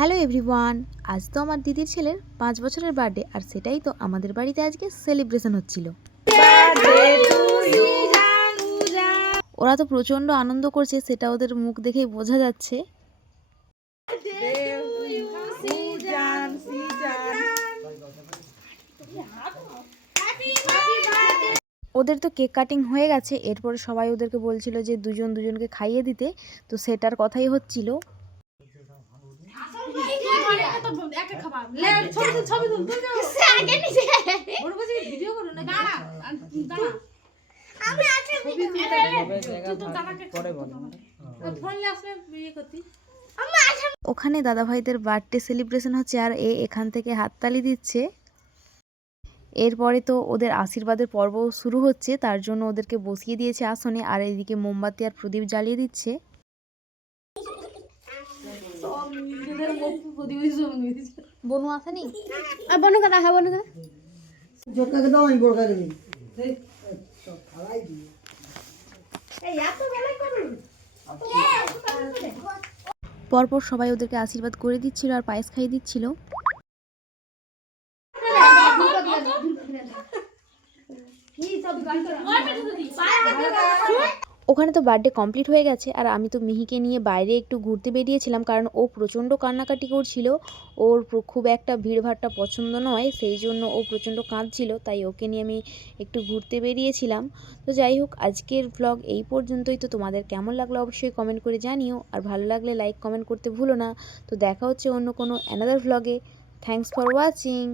Hello everyone, আজ তো আমার দিদির ছেলের 5 বছরের বার্থডে, আর সেটাই তো আমাদের বাড়িতে আজকে সেলিব্রেশন হচ্ছিল। ওরা তো প্রচণ্ড আনন্দ করছে, সেটা ওদের মুখ দেখেই বোঝা যাচ্ছে। ওদের তো কেক কাটিং হয়ে গেছে, এরপরে সবাই ওদেরকে বলছিল যে দুজন দুজনকে খাইয়ে দিতে, তো সেটার কথাই হচ্ছিল। ওখানে দাদাভাইদের বার্থডে সেলিব্রেশন হচ্ছে, আর এখান থেকে হাততালি দিচ্ছে। এরপরে তো ওদের আশীর্বাদের পর্ব শুরু হচ্ছে, তার জন্য ওদেরকে বসিয়ে দিয়েছে আসনে, আর এদিকে মোমবাতি আর প্রদীপ জ্বালিয়ে দিচ্ছে। বনু আসেনি, আর বনু কথা হ্যাঁ বনু কথা জোরকাকে দাও, আমি বড়কাকে দিই। পরপর সবাই ওদেরকে আশীর্বাদ করে দিচ্ছিল আর পায়েস খাইয়ে দিচ্ছিল। ওখানে তো বার্থডে কমপ্লিট হয়ে গেছে, আর আমি তো মিহিকে নিয়ে বাইরে একটু ঘুরতে বেরিয়েছিলাম, কারণ ও প্রচণ্ড কান্নাকাটি করছিল। ওর খুব একটা ভিড়ভাড়টা পছন্দ নয়, সেই জন্য ও প্রচণ্ড কাঁদছিল, তাই ওকে নিয়ে আমি একটু ঘুরতে বেরিয়েছিলাম। তো যাই হোক, আজকের ব্লগ এই পর্যন্তই। তো তোমাদের কেমন লাগলো অবশ্যই কমেন্ট করে জানিও, আর ভালো লাগলে লাইক কমেন্ট করতে ভুলো না। তো দেখা হচ্ছে অন্য কোনো অ্যানাদার ব্লগে। Thanks for watching.